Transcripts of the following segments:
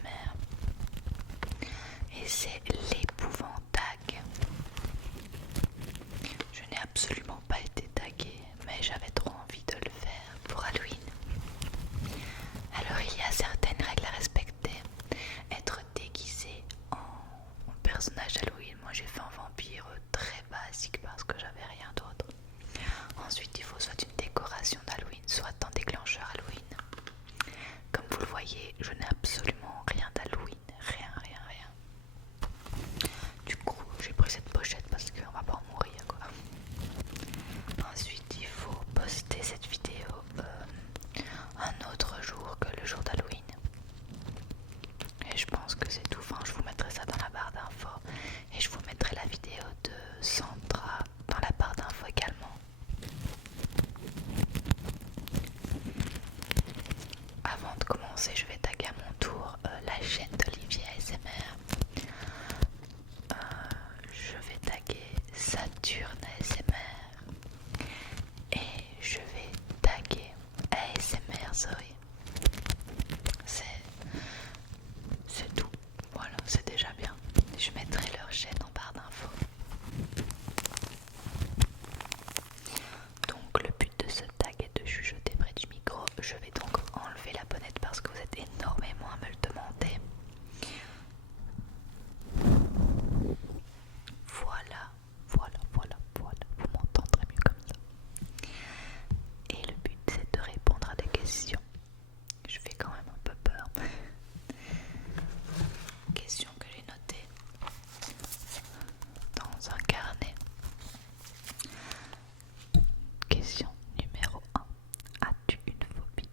ASMR et c'est l'épouvantag. Je n'ai absolument pas été taguée, mais j'avais trop envie de le faire pour Halloween. Alors il y a certaines règles à respecter. Être déguisé en personnage Halloween, moi j'ai fait un vampire très basique parce que j'avais rien d'autre. Ensuite il faut soit une décoration d'Halloween, soit un déclencheur Halloween. Comme vous le voyez, je n'ai absolument rien d'Halloween, rien. Du coup j'ai pris cette pochette parce qu'on va pas en mourir quoi. Ensuite il faut poster cette vidéo un autre jour que le jour d'Halloween. Et je pense que c'est tout. Enfin, je vous mettrai ça dans la barre d'infos. Et je vous mettrai la vidéo de Sandra dans la barre d'infos également. Avant de commencer, je vais taguer à mon tour la chaîne d'Olivier ASMR. Je vais taguer Saturne ASMR. Et je vais taguer ASMR Zoé. C'est tout. Voilà, c'est déjà bien. Je mettrai leur chaîne en barre d'infos. Donc le but de ce tag est de chuchoter près du micro. Je vais donc enlever la bonnette parce que vous êtes énormément à me le demander. Voilà. Vous m'entendrez mieux comme ça. Et le but c'est de répondre à des questions. Je fais quand même un peu peur. Question que j'ai notée dans un carnet. Question numéro 1. As-tu une phobie?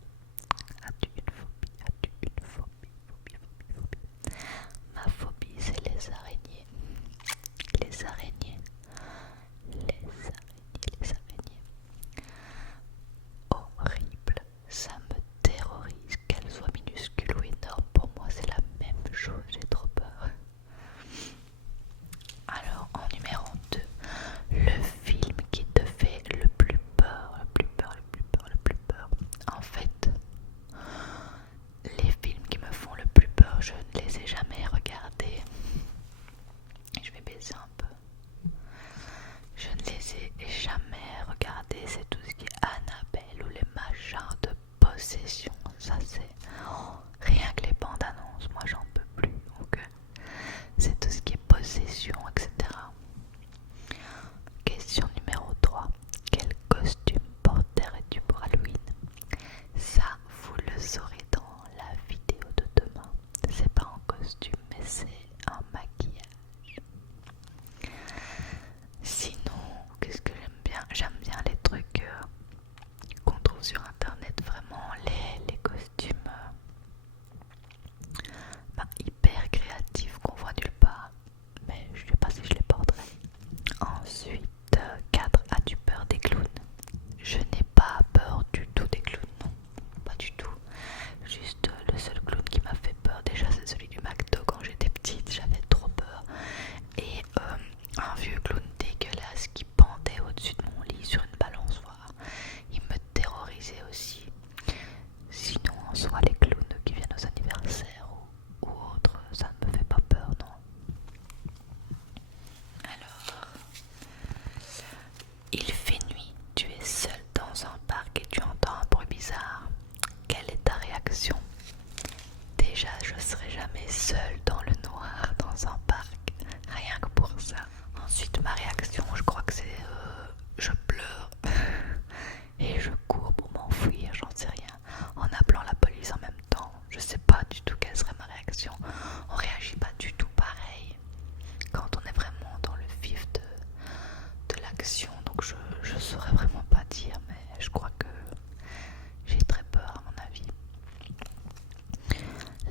As-tu une phobie? As-tu une phobie? Phobie. Ma phobie c'est les araignées. Les araignées. Horrible. Ça me terrorise. Qu'elles soient minuscules ou énormes, pour moi c'est la même chose. J'ai trop peur. Alors en numéro 2, le film qui te fait le plus peur. En fait, les films qui me font le plus peur, je ne les ai jamais regardés. Je vais baisser un peu. Je ne les ai jamais regardés. C'est tout ce qui est Annabelle ou les machins de possession. Ça c'est rien que les bandes annonces. Moi j'en peux plus. Donc c'est tout ce qui est possession, etc. Question numéro 3. Quel costume porterais-tu pour Halloween? Ça, vous le saurez dans la vidéo de demain. C'est pas un costume, mais c'est un maquillage. Sinon, qu'est-ce que j'aime bien? J'aime bien les trucs qu'on trouve sur internet, vraiment les costumes hyper créatifs qu'on voit nulle part. Mais je sais pas si je les porterai. Ensuite, 4. As-tu peur des clowns? Je n'ai pas peur du tout des clowns, non, pas du tout. Juste le seul clown qui m'a fait peur déjà c'est celui du McDo quand j'étais petite, j'avais trop peur. Et un vieux clown dégueulasse qui pendait au-dessus de mon lit sur une balançoire, il me terrorisait aussi. Sinon en soi les clowns qui viennent aux anniversaires ou autres, ça ne me fait pas peur, non. Alors, il fait nuit, tu es seul dans un parc et tu entends un bruit bizarre. Quelle est ta réaction? Déjà, je serai jamais seule dans le noir dans un parc, rien que pour ça. Ensuite, ma réaction, je crois que c'est je pleure et je cours pour m'enfuir, j'en sais rien, en appelant la police en même temps. Je sais pas du tout quelle serait ma réaction. On réagit pas du tout pareil quand on est vraiment dans le vif de l'action, donc je saurais vraiment pas dire, mais je crois que j'ai très peur à mon avis.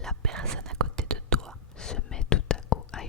La personne à côté de toi se met tout à coup à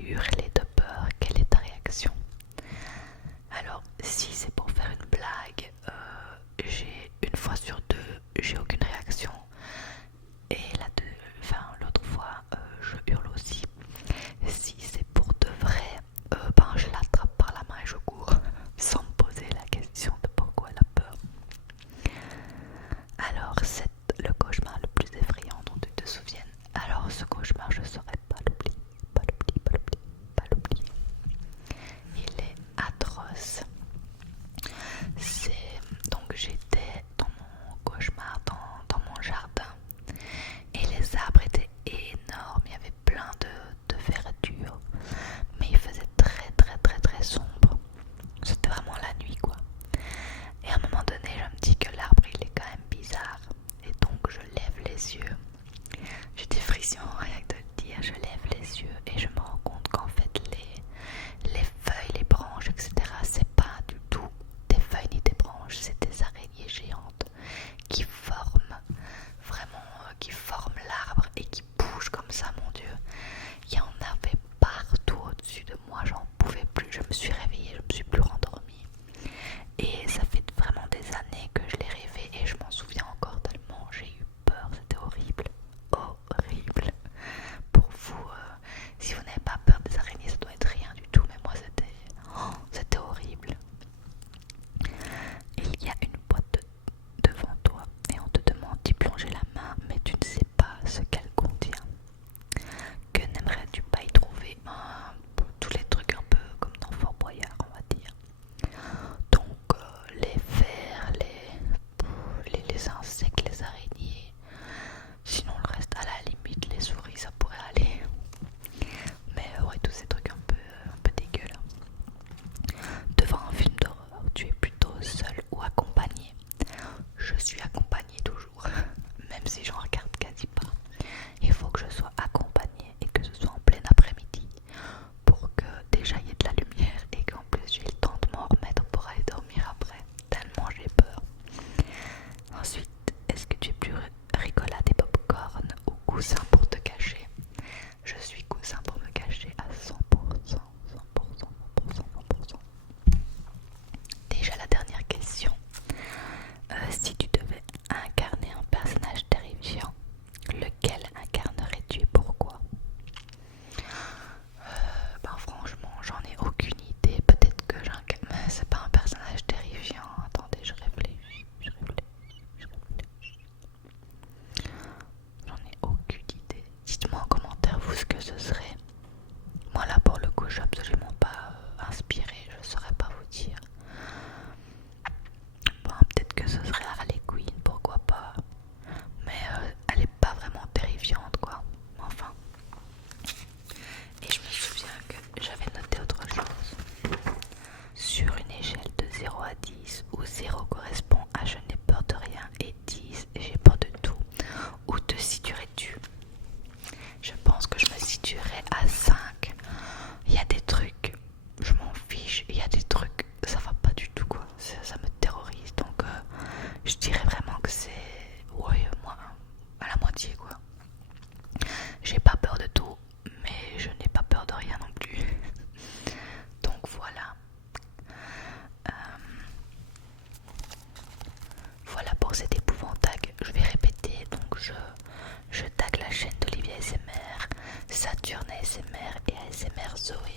Zoé.